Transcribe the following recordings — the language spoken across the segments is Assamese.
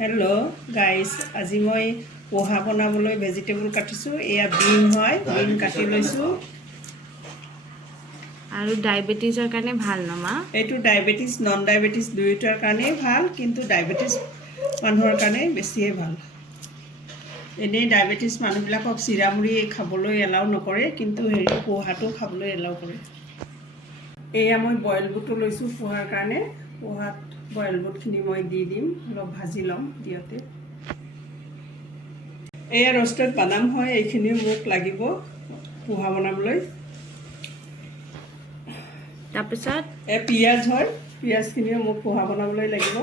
हेलो गाइस আজি মই পোহা বনাবলৈ ভেজিটেবল কাটিছো এয়া বিন হয় বিন কাটি লৈছো আৰু ডায়াবেটিছৰ কাৰণে ভাল ন মা এটো ডায়াবেটিস নন ডায়াবেটিস দুইটাৰ কাৰণে ভাল কিন্তু ডায়াবেটিস মানুহৰ কাৰণে বেছিয়ে ভাল এনে ডায়াবেটিস মানুহবিলাকক চিৰামুৰি খাবলৈ এলাউ নকৰে কিন্তু হেৰি পোহাটো খাবলৈ এলাউ কৰে এয়া মই বইল বুট লৈছো পোহাৰ কাৰণে পোহাত বইল বুটখিনি মই দি দিম অলপ ভাজি লম দিয়তে এয়া রোস্টেড বাদাম হয় এইখিনি মোক লাগিব পোহা বনাবলৈ তাৰপিছত পিয়াজ হয় পিয়াজখিনিও মোক পোহা বনাবলৈ লাগিব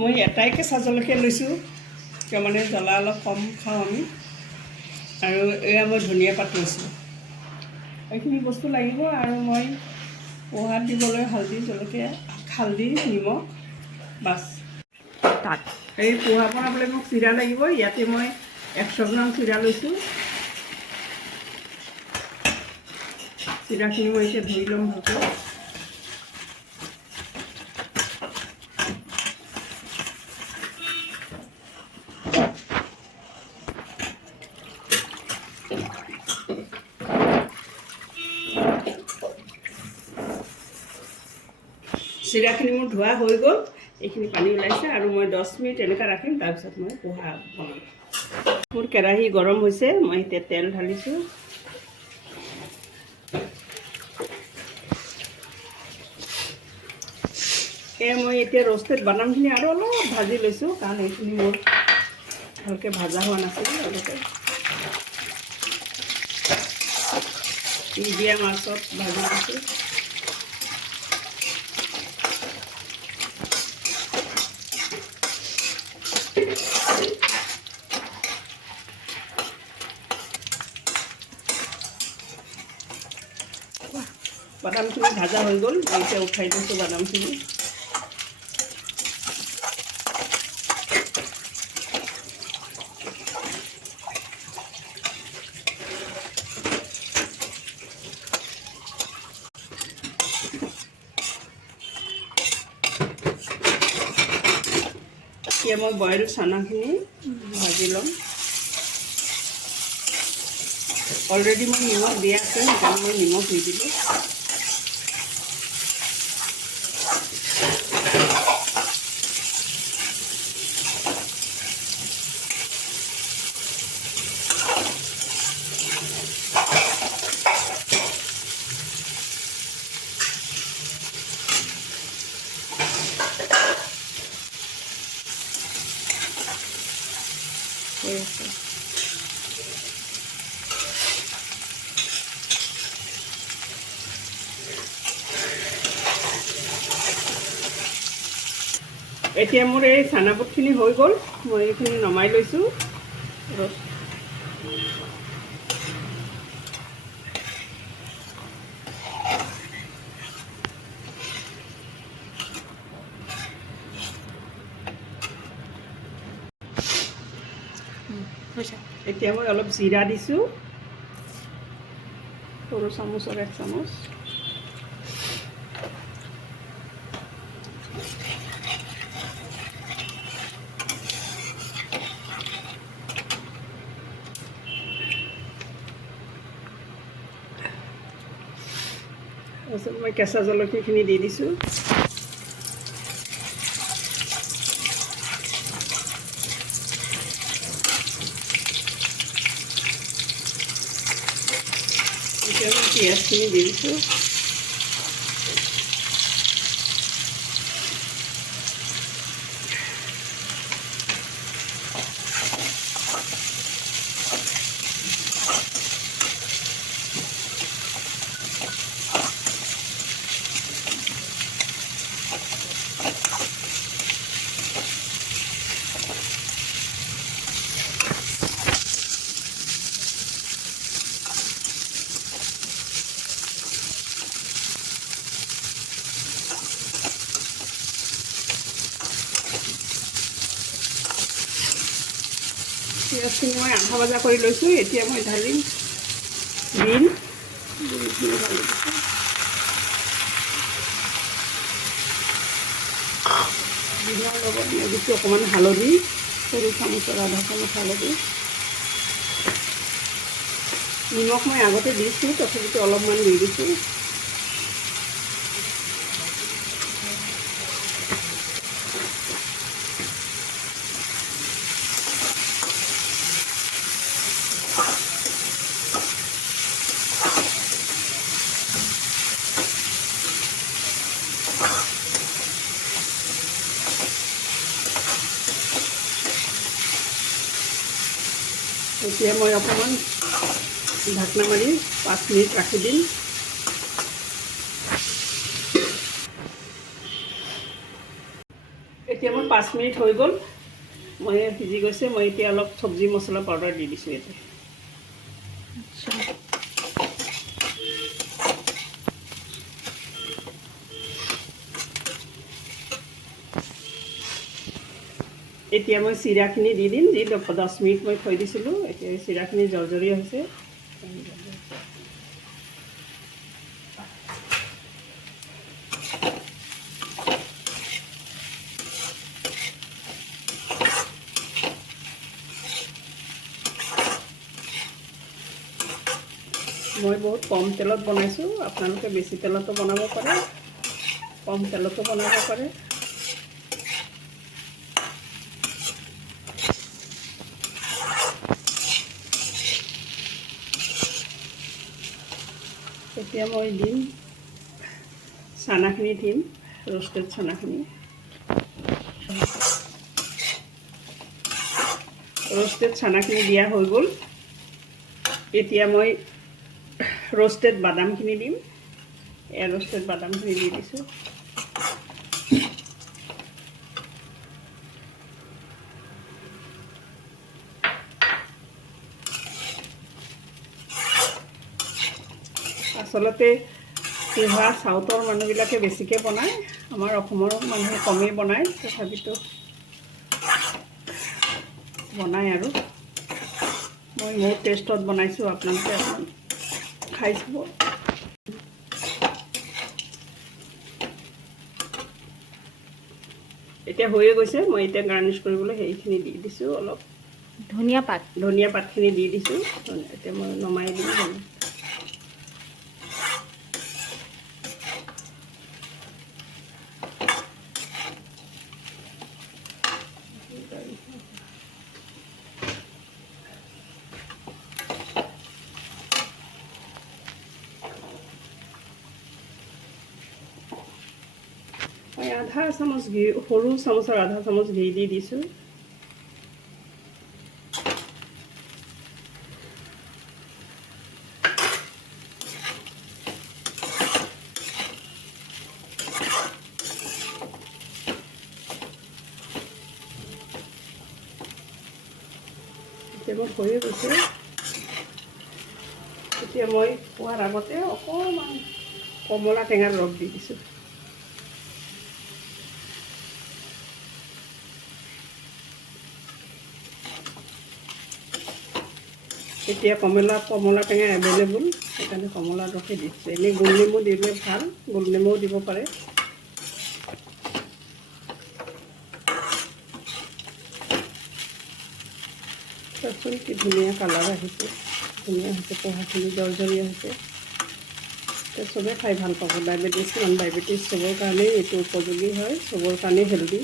মই এটাই কেঁচা জলকীয়া লৈছোঁ কিয় মানে জ্বলা অলপ কম খাওঁ আমি আৰু এয়া মই ধনিয়া পাত লৈছোঁ এইখিনি বস্তু লাগিব আৰু মই পোহাত দিবলৈ হালধি জলকীয়া হালধি নিমখ বাছ তাত এই পোহা বনাবলৈ মোক চিৰা লাগিব ইয়াতে মই 100 গ্ৰাম চিৰা লৈছোঁ চিৰাখিনি মই এতিয়া ধুই ল'ম ভালকৈ চিৰাখিনি মোৰ ধোৱা হৈ গ'ল এইখিনি পানী ওলাইছে আৰু মই 10 মিনিট এনেকৈ ৰাখিম তাৰপিছত মই পোহা বনাম মোৰ কেৰাহী গৰম হৈছে মই এতিয়া তেল ঢালিছোঁ মই এতিয়া ৰ'ষ্টেড বাদামখিনি আৰু অলপ ভাজি লৈছোঁ কাৰণ এইখিনি মোৰ ভালকৈ ভাজা হোৱা নাছিল আগতে মিডিয়াম আঁচত ভাজি লৈছোঁ বাদামখিনি ভাজা হৈ গ'ল এতিয়া উঠাই দিছোঁ বাদামখিনি এতিয়া মই বইল চানাখিনি ভাজি ল'ম অলৰেডি মই নিমখ দিয়া আছে সেইকাৰণে মই নিমখ নিদিলোঁ এতিয়া মোৰ এই চানা বুটখিনি হৈ গ'ল মই এইখিনি নমাই লৈছোঁ এতিয়া মই অলপ জিৰা দিছোঁ সৰু চামুচৰ 1 চামুচ তাৰপিছত মই কেঁচা জলকীয়াখিনি দি দিছোঁ এতিয়া মই পিঁয়াজখিনি দি দিছোঁ পিঁয়াজখিনি মই আধা ভজা কৰি লৈছোঁ এতিয়া মই ঢালিম বিন ঢালি দিছোঁ ইয়াৰ লগত মই দিছোঁ অকণমান হালধি, সৰু চামুচৰ আধা চামুচ হালধি। নিমখ মই আগতে দিছোঁ, তথাপিতো অলপমান দি দিছোঁ। এতিয়া মই অকণমান ঢাকনা মাৰি 5 মিনিট ৰাখি দিম। এতিয়া মোৰ 5 মিনিট হৈ গ'ল, মই সিজি গৈছে। মই এতিয়া অলপ চব্জি মছলা পাউডাৰ দি দিছোঁ এতিয়া। এতিয়া মই চিৰাখিনি দি দিম, যি 10 মিনিট মই থৈ দিছিলোঁ। এতিয়া চিৰাখিনি জৰ্জৰীয়া হৈছে। মই বহুত কম তেলত বনাইছোঁ, আপোনালোকে বেছি তেলতো বনাব পাৰে, কম তেলতো বনাব পাৰে। এতিয়া মই দিম চানাখিনি, দিম ৰোষ্টেড চানাখিনি। ৰোষ্টেড চানাখিনি দিয়া হৈ গ'ল। এতিয়া মই ৰোষ্টেড বাদামখিনি দিম। এয়া ৰোষ্টেড বাদামখিনি দি দিছোঁ। আচলতে পোহা চাউথৰ মানুহবিলাকে বেছিকৈ বনায়, আমাৰ অসমৰ মানুহে কমেই বনায়, তথাপিতো বনায় আৰু মই মোৰ টেষ্টত বনাইছোঁ, আপোনালোকে খাই চাব। এতিয়া হৈয়ে গৈছে। মই এতিয়া গাৰ্নিছ কৰিবলৈ সেইখিনি দি দিছোঁ, অলপ ধনিয়া পাতখিনি দি দিছোঁ। এতিয়া মই নমাই দিম। মই আধা চামুচ ঘি, সৰু চামুচৰ আধা চামুচ ঘি দি দিছোঁ। এতিয়া মই হৈয়ে গৈছে। এতিয়া মই খোৱাৰ আগতে অকণমান কমলা টেঙাৰ ৰস দি দিছোঁ। এতিয়া কমলা টেঙা এভেইলেবল, সেইকাৰণে কমলা ৰসে দিছোঁ। এনেই গোল নেমু দিলে ভাল, গোল নেমুও দিব পাৰে। চাওকচোন কি ধুনীয়া কালাৰ আহিছে, ধুনীয়া হৈছে। পোহাখিনি জৰ্জৰীয়া হৈছে। এতিয়া চবেই খাই ভাল পাব। ডায়েবেটিছ, নন ডায়েবেটিছ চবৰ কাৰণেই এইটো উপযোগী হয়, চবৰ কাৰণেই হেল্ডি।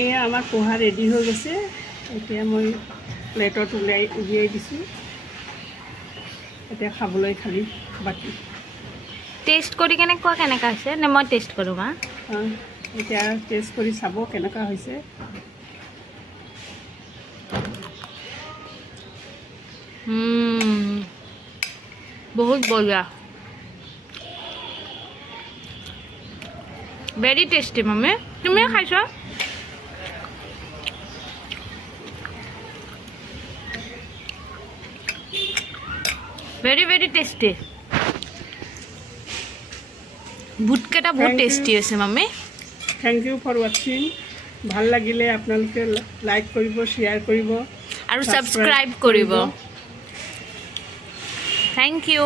এয়া আমাৰ পোহা ৰেডি হৈ গৈছে। এতিয়া মই প্লেটত উলিয়াই দিছোঁ। এতিয়া খাবলৈ খালি বাকী। টেষ্ট কৰি কেনেকুৱা হৈছে নে মই টেষ্ট কৰোঁ মা? এতিয়া টেষ্ট কৰি চাব কেনেকুৱা হৈছে। বহুত বঢ়িয়া, ভেৰি টেষ্টি। মামী তুমিও খাইছা? Very very tasty. বুটকেইটা বহুত টেষ্টি আছে মামী। থেংক ইউ ফৰ ৱাচিং। ভাল লাগিলে আপোনালোকে লাইক কৰিব, শ্বেয়াৰ কৰিব আৰু ছাবস্ক্ৰাইব কৰিব। Thank U.